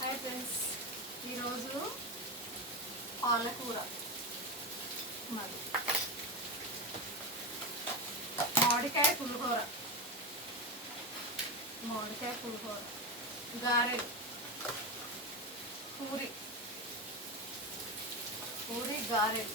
Hi friends, ఈరోజు పాలకూర మరి మామిడికాయ పులిహోర గారెలు, పూరి గారెలు.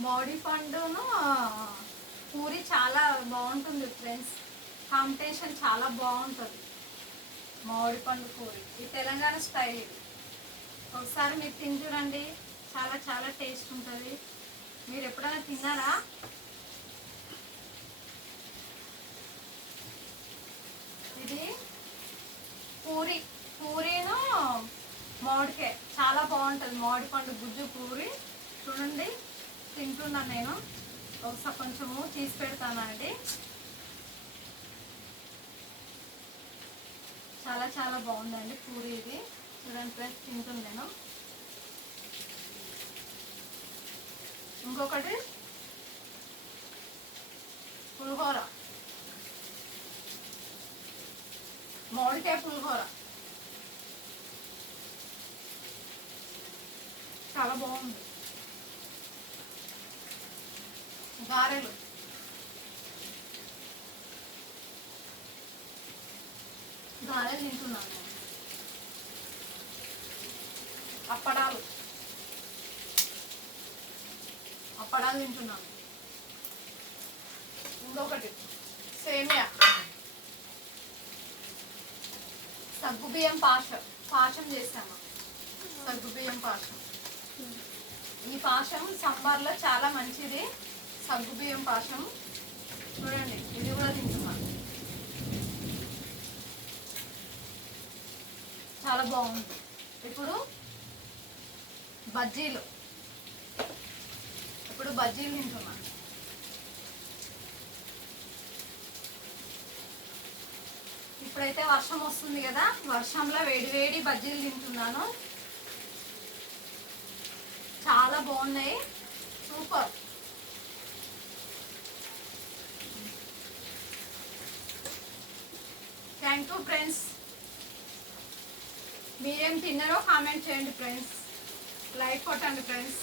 మామిడి పండును పూరి చాలా బాగుంటుంది ఫ్రెండ్స్. కాంబినేషన్ చాలా బాగుంటుంది. మామిడి పండు పూరి ఈ తెలంగాణ స్టైల్. ఇది ఒకసారి మీరు తిని చూడండి, చాలా చాలా టేస్ట్ ఉంటుంది. మీరు ఎప్పుడైనా తిన్నారా? ఇది పూరీను మామిడికాయ చాలా బాగుంటుంది. మామిడి పండు గుజ్జు పూరి చూడండి, తింటున్నాను నేను. ఒకసారి కొంచెము తీసి పెడతానండి. చాలా చాలా బాగుందండి పూరి. ఇది చూడండి ఫ్రెండ్స్, తింటుంది నేను. ఇంకొకటి పులిహోర, మామిడికాయ పులిహోర చాలా బాగుంది. గారెలు, తింటున్నాను నేను. అప్పడాలు తింటున్నాను. ఇంకొకటి సేమియా, సగ్గుబియ్యం పాశం చేసాము. సగ్గుబియ్యం పాశం, ఈ పాశం సంబార్లో చాలా మంచిది. సగ్గుబియ్యం పాశం చూడండి, ఇది కూడా తింటున్నాను. చాలా బాగుంది. ఇప్పుడు బజ్జీలు తింటున్నాను. ఇప్పుడైతే వర్షం వస్తుంది కదా, వర్షంలో వేడి వేడి బజ్జీలు తింటున్నాను. చాలా బాగున్నాయి, సూపర్. Thank you friends. మీరేం తిన్నారో కామెంట్ చేయండి ఫ్రెండ్స్. లైక్ కొట్టండి ఫ్రెండ్స్.